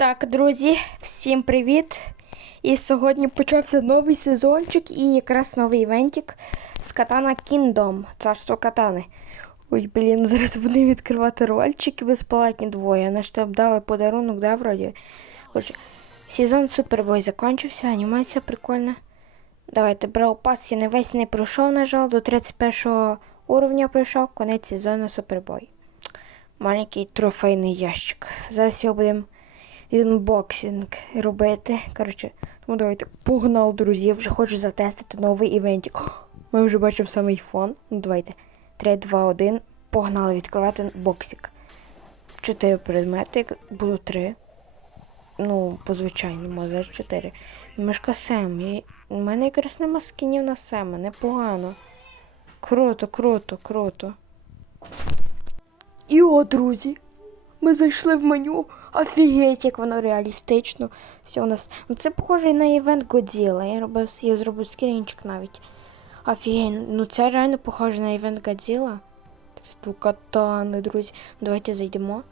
Так, друзі, всім привіт! І сьогодні почався новий сезончик і якраз новий івентик з Катана Kingdom, царство катани. Ой, блін, зараз будемо відкривати рольчики безплатні двоє. На що дали подарунок, да, вроді. Короче, сезон Супербой закінчився, анімація прикольна. Давайте, брав пас, я не весь не пройшов, на жаль, до 31 уровня пройшов, конець сезону Супербой. Маленький трофейний ящик. Зараз його будемо інбоксинг робити. Коротше, тому давайте погнали, друзі. Вже хочу затестити новий івентик. Ми вже бачимо самий фон. Ну давайте. 3, 2, 1. Погнали відкривати боксик. Чотири предмети. Було три. Ну, по звичайному, зараз чотири. Мишка Сем. У мене якраз нема скінів на Сема. Непогано. Круто, круто, круто. І о, друзі, ми зайшли в меню. Офігеть, як воно реалістично. Все у нас. Ну це похоже на івент Godzilla. Я робив, я зробив скрінчик навіть. Офігеть, ну це реально похоже на івент Godzilla. Катани, друзі. Давайте зайдемо.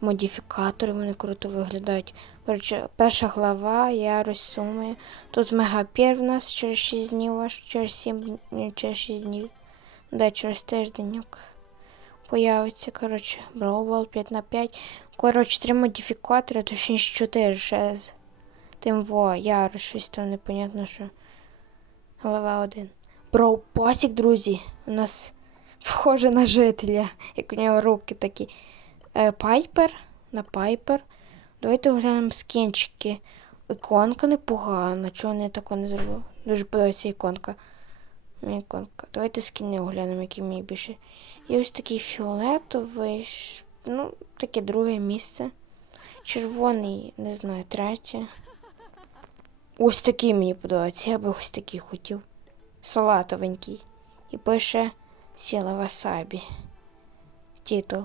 Модифікатори, вони круто виглядають. Коротше, перша глава, ярость суми. Тут мегапір в нас через 6 днів, аж через 7 днів, через 6 днів. Да, через тижденьок появиться, коротше, Броубол 5 на 5. Коротше, три модифікатори, точніше 4 ще з тим во, яро, щось там непонятно, що. Голова 1. Броупасік, друзі, у нас схоже на жителя, як у нього руки такі. Е, Пайпер, на Пайпер. Давайте оглянемо скінчики. Іконка непогана, чого не тако не зробив. Дуже подобається іконка. Іконка. Давайте скіни оглянемо, які мені більше. Є ось такий фіолетовий, ну, таке друге місце. Червоний, не знаю, третє. Ось такий мені подобається. Я би ось такий хотів. Салатовенький. І пише Сіла Васабі. Титул.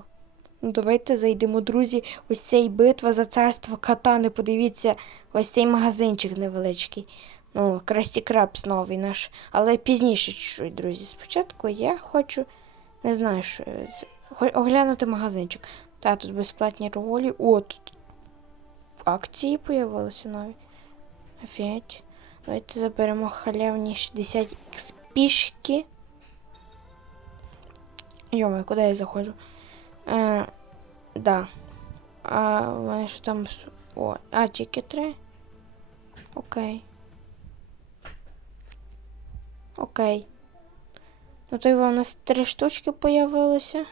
Ну, давайте зайдемо, друзі. Ось цей битва за царство катани. Подивіться, ось цей магазинчик невеличкий. Ну, Красті Крабс новий наш. Але пізніше чуть-чуть, друзі. Спочатку я хочу, не знаю, що оглянути магазинчик. Та, тут безплатні ролі. О, тут акції появилися нові. Офігеть. Давайте заберемо халявні 60 експішки. Йома, куди я заходжу? Е, да. А в мене що там. О, а, тільки три? Окей. Окей. Ну то у нас три штучки появилося.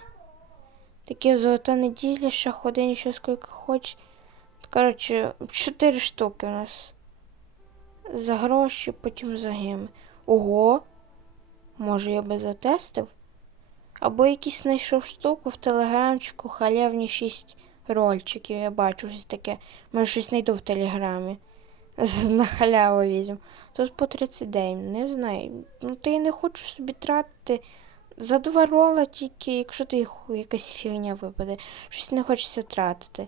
Такі золота неділя, ще ходи, нічого скільки хоч. Коротше, чотири штуки у нас. За гроші, потім за геми. Ого! Може я би затестив? Або якийсь знайшов штуку в телеграмчику, халявні 6 рольчиків. Я бачу щось таке. Може щось знайду в телеграмі. На халяву візьму. Тут по 39, не знаю. Ну я не хочу собі тратити за два рола тільки, якщо їх якась фігня випаде. Щось не хочеться тратити.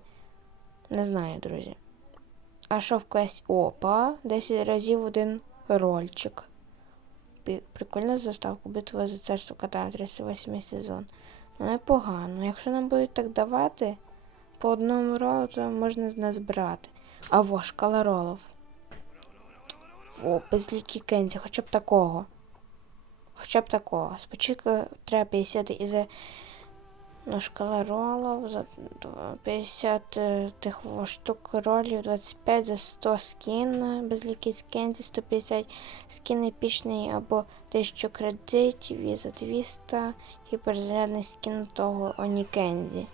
Не знаю, друзі. А що в квесті? Опа, 10 разів один рольчик. Прикольна заставка битва за царство кота 38 сезон. Ну непогано. Якщо нам будуть так давати по одному ролу, то можна з нас брати. А шкала ролов. О, безлікі кензі, хоча б такого. Хоча б такого. Спочатку треба 50 і за ну, шкала ролів, за 50 е, тих штук ролів, 25 за 100 скін, е, безлікі кензі, 150 скін епічний або 1000 кредитів і за 200 гіперзарядний скін того Оні Кензі.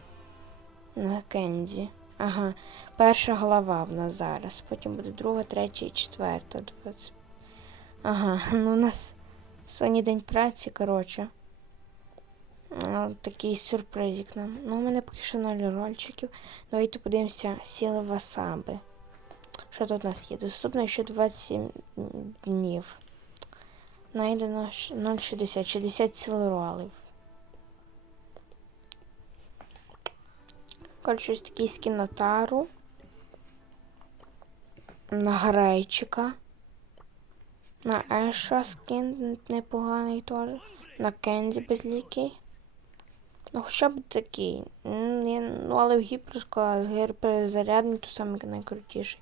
На Кензі. Ага. Перша глава в нас зараз. Потім буде друга, третя і четверта. Ага, ну у нас сьогодні день праці, коротше. А, Такий сюрпризик нам. Ну, у мене поки що ноль рольчиків. Давайте подивимося сіли васаби. Що тут у нас є? Доступно ще 27 днів. Найдено 0,60, 60 сілролів. Коротше, ось такий скін на тару. На грейчика. На Еша скін непоганий теж. На Кензі безлікий. Ну, хоча б такий. Ну але в гіперка з гіперзарядний, то саме найкрутіший.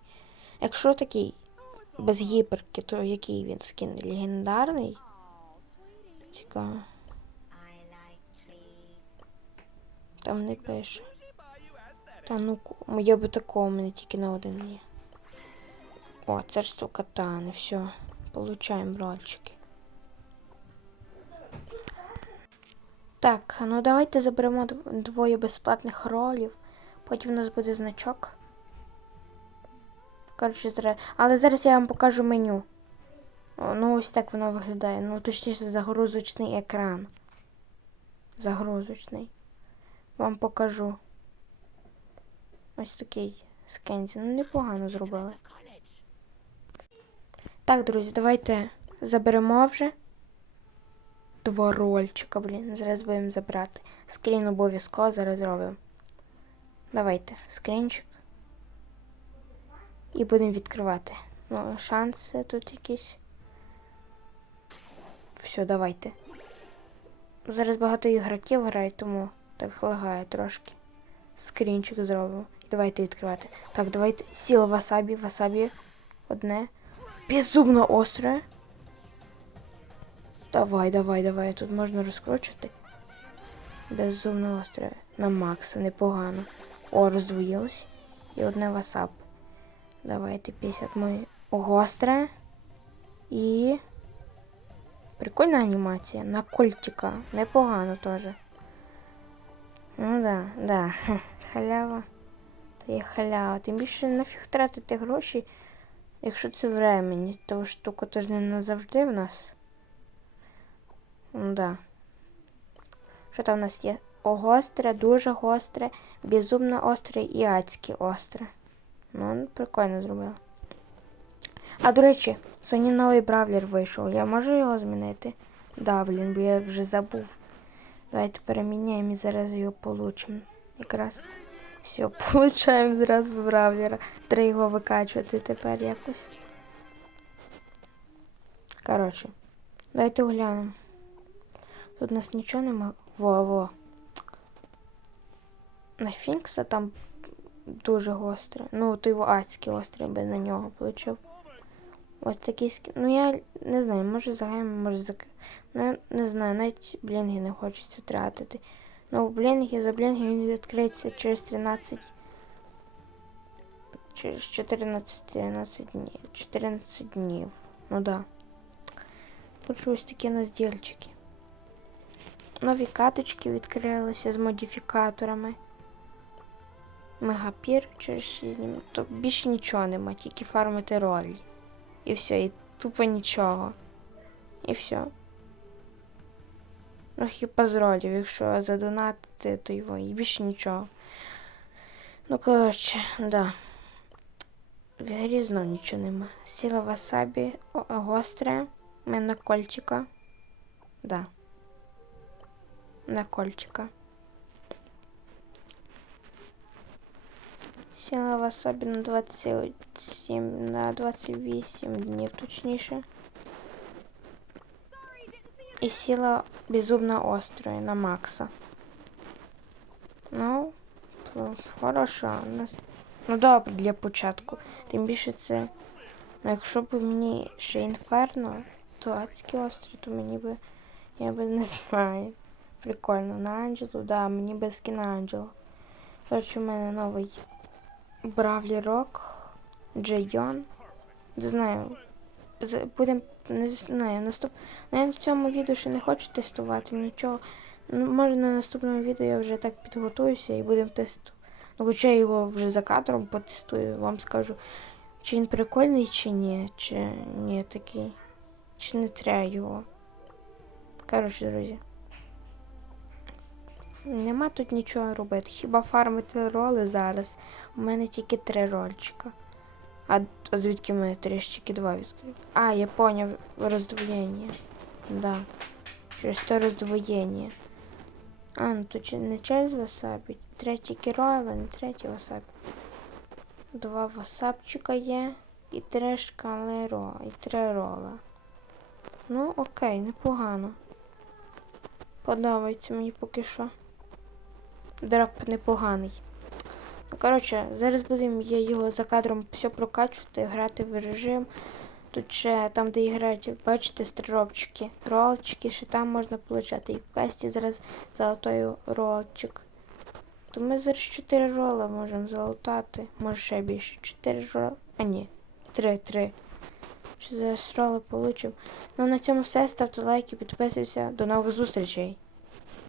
Якщо такий без гіперки, то який він скін? Легендарний? Цікаво. Там не пише. Та ну я би такого, мене тільки на один є. О, ж сука тане, все. Получаємо рольчики. Так, ну давайте заберемо двоє безплатних ролів. Потім у нас буде значок. Коротше, зараз. Але зараз я вам покажу меню. О, ну ось так воно виглядає. Ну, точніше, загрузочний екран. Загрузочний. Вам покажу. Ось такий скензі. Ну, непогано зробили. Так, друзі, давайте заберемо вже два рольчика, блін. Зараз будемо забрати. Скрін обов'язково зараз зробимо. Давайте, скрінчик. І будемо відкривати. Ну, шанси тут якісь. Все, давайте. Зараз багато ігроків грають, тому так лагає трошки. Скрінчик зробимо. Давайте відкривати. Так, давайте. Сіла васабі, васабі. Одне. Безумно остре. Давай, давай, давай. Тут можна розкручувати. Безумно остре. На макса, непогано. О, роздвоїлось. І одне васап. Давайте 50 мої. Гостре. І. Прикольна анімація. На кольтика. Непогано теж. Ну да, да. Халява. То є халява. Тим більше нафіг тратити гроші. Якщо це времені, то штука то ж не назавжди в нас. Ну да. Що там в нас є? О, гостре, дуже гостре, безумно остре і адське остре. Ну, прикольно зробила. А до речі, сьогодні новий бравлер вийшов. Я можу його змінити? Да, блін, бо я вже забув. Давайте переміняємо і зараз його получимо. Якраз. Все, получаємо зразу бравлера. Треба його викачувати тепер якось. Коротше, давайте глянемо. Тут у нас нічого нема. Во-во. На Фінкса там дуже гостре. Ну, то його адський острий би на нього получив. Ось такий скін. Ну я не знаю, може загаймо, може зак... Ну, не знаю, навіть блінги не хочеться тратити. Ну, блінги за блінги він відкриється через 13. Через 14, 13 днів. 14 днів. Ну да. Хочу ось такі наздільчики. Нові каточки відкрилися з модифікаторами. Мегапір через 6 днів. То більше нічого нема, тільки фармити ролі. І все, і тупо нічого. І все. Ну, хіба з якщо задонатити, то його і більше нічого. Ну, коротше, да. В грі знов нічого нема. Сіла васабі, гостре, мене кольчика. Да. На кольчика. Сіла васабі на 27, на 28 днів точніше. І сіла безумно острою на Макса. Ну, хорошо. Ну добре для початку. Тим більше це. Ну, якщо б мені ще інферно, то адські острі, то мені би. Я би не знаю. Прикольно. На Анджелу, да, мені би скін Анджелу. Коротше, у мене новий Бравлі Рок, Джейон. Не знаю. З- Будем, не знаю, наступ. Ну, я в цьому відео ще не хочу тестувати нічого. Ну, може на наступному відео я вже так підготуюся і будемо тестувати. Ну, хоча я його вже за кадром потестую, вам скажу, чи він прикольний, чи ні, чи ні такий. Чи не треба його. Коротше, друзі. Нема тут нічого робити. Хіба фармити роли зараз? У мене тільки три рольчика. А, звідки ще тільки два відкрив? А, я поняв роздвоєння. Да. Через то роздвоєння. А, ну чи не через васапі. Третій керой, але не третій васапі. Два васапчика є. І три шкалеро, і три рола. Ну, окей, непогано. Подобається мені поки що. драп непоганий. Ну, коротше, зараз будемо я його за кадром все прокачувати, грати в режим. Тут ще там, де грають, бачите, стробчики, ролчики, ще там можна получати. І в квесті зараз золотой ролчик. То ми зараз 4 рола можемо залутати. Може ще більше. 4 рола. А ні. 3, 3. Ще зараз роли получимо. Ну на цьому все. Ставте лайки, підписуйтесь. До нових зустрічей.